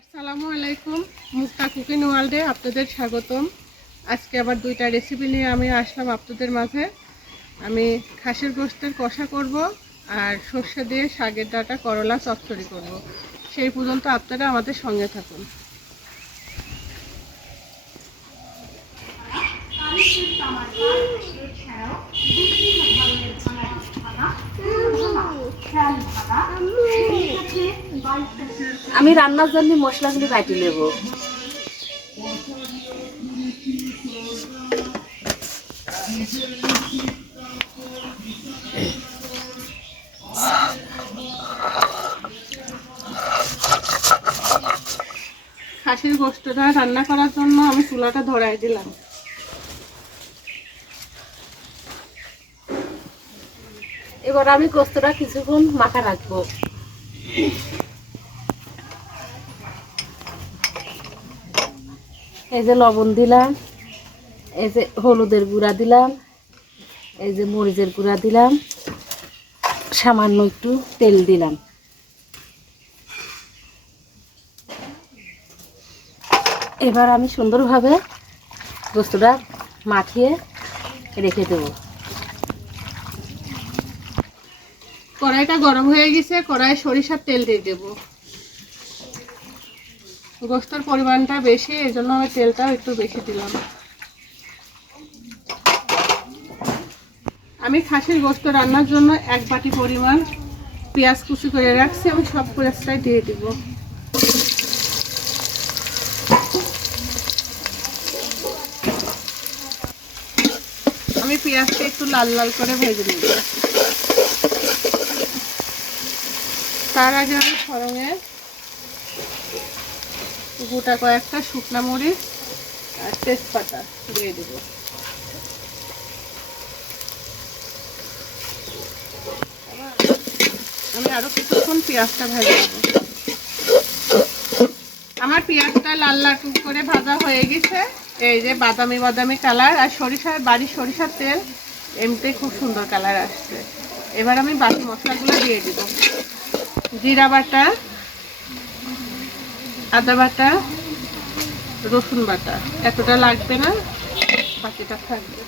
আসসালামু আলাইকুম, মুক্তা কুকিং ওয়ার্ল্ডে আপনাদের স্বাগতম। আজকে আবার দুইটা রেসিপি নিয়ে আমি আসলাম আপনাদের মাঝে। আমি খাসির গোস্তের কষা করব আর সর্ষে দিয়ে শাকের ডাটা করলা চচ্চড়ি করব। সেই পর্যন্ত আপনারা আমাদের সঙ্গে থাকুন। আমি রান্নার জন্য মশলাগুলি বাটি নেব। খাসির গোস্তটা রান্না করার জন্য আমি চুলাটা ধরাই দিলাম। এবার আমি গোস্তটা কিছুক্ষণ মাখা রাখব। এই যে লবণ দিলাম, এই যে হলুদের গুঁড়া দিলাম, এই যে মরিচের গুঁড়া দিলাম, সামান্য একটু তেল দিলাম। এবার আমি সুন্দরভাবে গোস্তটা মাখিয়ে রেখে দেবো। কড়াইটা গরম হয়ে গেছে কড়াই সরিষার তেল দিয়ে দেব। গোস্তর পরিমাণটা বেশি, এই জন্য আমি তেলটাও একটু বেশি দিলাম। আমি খাসির গোস্ত রান্নার জন্য এক বাটি পরিমাণ পেঁয়াজ কুচি করে রাখছি, আমি সব পেঁয়াজটাই দিয়ে দিব। আমি পেঁয়াজটা একটু লাল লাল করে ভেজে নেব। তার আগে আমি ফরঙে গোটা কয়েকটা শুকনা মরিচ আর তেজপাতা দিয়ে দেবো। আমি আরও কিছুক্ষণ পেঁয়াজটা ভাজা আমার পেঁয়াজটা লাল লাল করে ভাজা হয়ে গেছে। এই যে বাদামি বাদামি কালার আর সরিষার বাড়ির সরিষার তেল এমনিতেই খুব সুন্দর কালার আসছে। এবার আমি বাকি মশলাগুলো দিয়ে দিব। জিরা বাটা, আদা বাটা, রসুন বাটা। এতটা লাগবে না, বাকিটা থাকবে।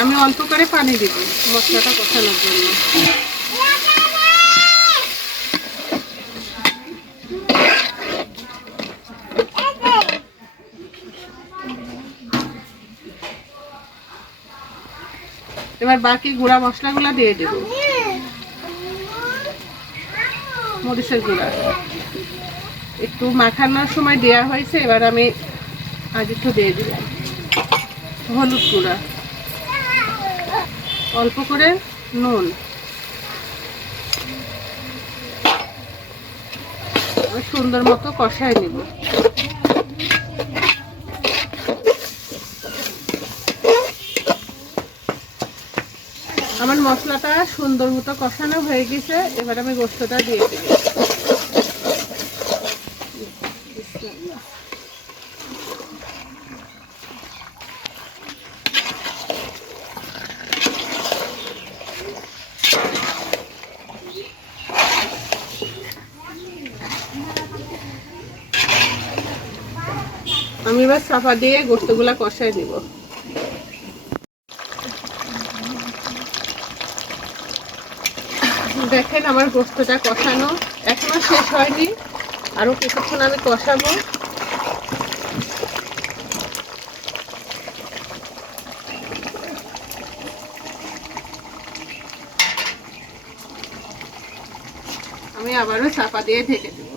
আমি অল্প করে পানি দিব, মশলাটা কষানোর জন্য। এবার বাকি গুঁড়া মশলাগুলো দিয়ে দেবো। মরিচের গুঁড়া। একটু মাখানোর সময় দেওয়া হয়েছে, এবার আমি আজ একটু দিয়ে দিলাম। হলুদ গুঁড়া। অল্প করে নুন। সুন্দর মতো কষায় নিব। আমার মশলাটা সুন্দর মতো কষানো হয়ে গেছে, এবার আমি গোস্তটা দিয়ে দিই। আমি এবার চাপা দিয়ে গোস্তগুলা কষায় দিব দেখেন আমার গোস্তটা কষানো এখনও শেষ হয়নি। আরও কিছুক্ষণ আমি কষাবো। আমি আবারও চাপা দিয়ে ঢেকে দেবো।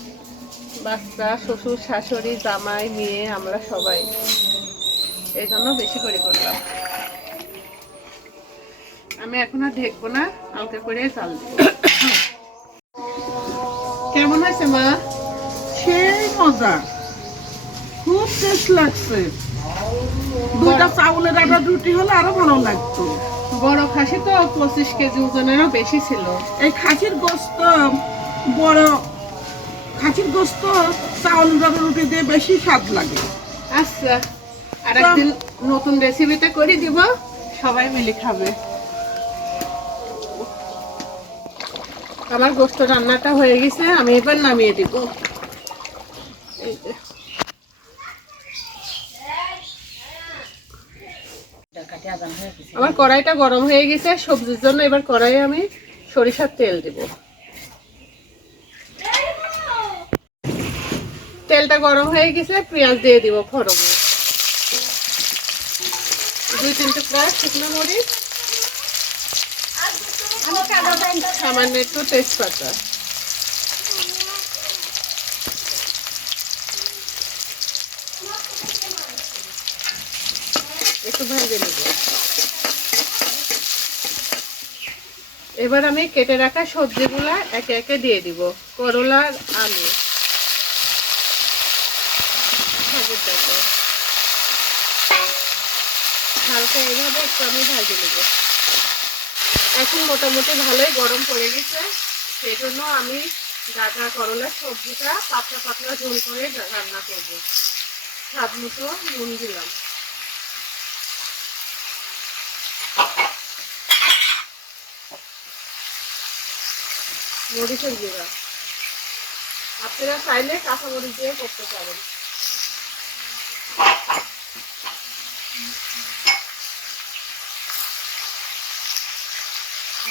বাচ্চা শ্বশুর শাশুড়ি জামাই মেয়ে আমরা সবাই। এই জন্য বেশি করে করলাম। আমি এখন আর ঢেকবো না হালকা করে চাল দিব। কেমন হয়েছে মা? সেই মজা। খুব টেস্ট লাগছে। দুটা চাউলের একটা রুটি হলে আরও ভালো লাগতো। বড় খাসি তো পঁচিশ কেজি ওজনেরও বেশি ছিল। এই খাসির গোস্ত বড় খাসির গোস্ত একটা রুটি দিয়ে বেশি স্বাদ লাগে। আচ্ছা আর একদিন নতুন রেসিপিটা করে দিব সবাই মিলে খাবে। আমার গোস্ত রান্নাটা হয়ে গেছে আমি এবার নামিয়ে দিব। আমার কড়াইটা গরম হয়ে গেছে সবজির জন্য এবার কড়াইয়ে আমি সরিষার তেল দিব। তেলটা গরম হয়ে গেছে পেঁয়াজ দিয়ে দিব ফোড়নে। দুই তিনটে প্রায় শুকনো মরিচ সামান্য একটু তেজপাতা। একটু ভেজে নেব। এবার আমি কেটে রাখা সবজিগুলা একে একে দিয়ে দিব করলা আর আলু। ডাটা হালকা এইভাবে একটু আমি ভাজে নেব। এখন মোটামুটি ভালোই গরম পড়ে গেছে সেই জন্য আমি ডাটা করলার সবজিটা পাতলা পাতলা ঝোল করে রান্না করব। স্বাদ মতো নুন দিলাম। মরিচের গুঁড়া। আপনারা চাইলে কাঁচা মরিচ দিয়ে করতে পারেন।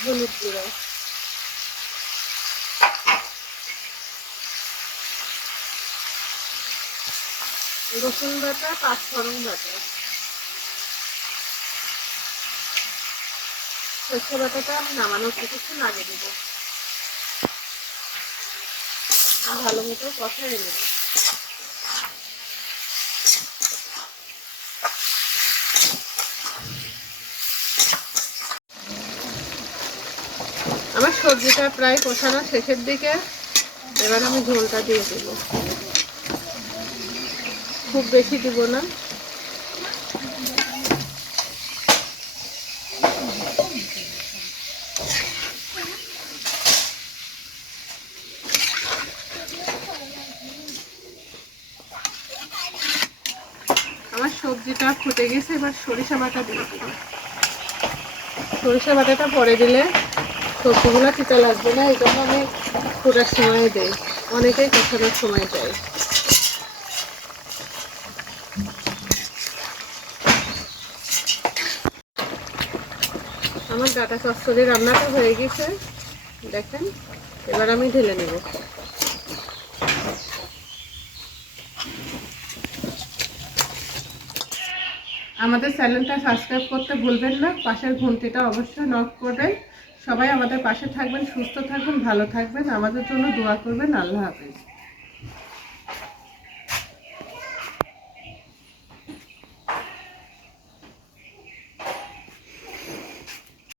হলুদ গুঁড়া। রসুন বাটা পাঁচ ফোড়ন বাটা। সরষে বাটাটা আমি নামানোর কিছুক্ষণ আগে দেবো ভালো মতো কষাই নেব আমার সবজিটা প্রায় কষানো শেষের দিকে, এবার আমি ঝোলটা দিয়ে দেব। খুব বেশি দিব না। আমার সবজিটা ফুটে গেছে, এবার সরিষা বাটা দিয়ে দেবো। সরিষা বাটাটা পরে দিলে সবজিগুলো তিতা লাগবে না, এই জন্য আমি ফোটার সময় দেয় অনেকেই কষানোর সময় দেয়। আমার ডাটা চচ্চড়ি রান্নাটা হয়ে গেছে। দেখেন, এবার আমি ঢেলে নেব। আমাদের চ্যানেলটা সাবস্ক্রাইব করতে ভুলবেন না, পাশের ঘন্টিটা অবশ্যই নক করবেন। সবাই আমাদের পাশে থাকবেন, সুস্থ থাকবেন, ভালো থাকবেন। আমাদের জন্য দোয়া করবেন। আল্লাহ হাফেজ।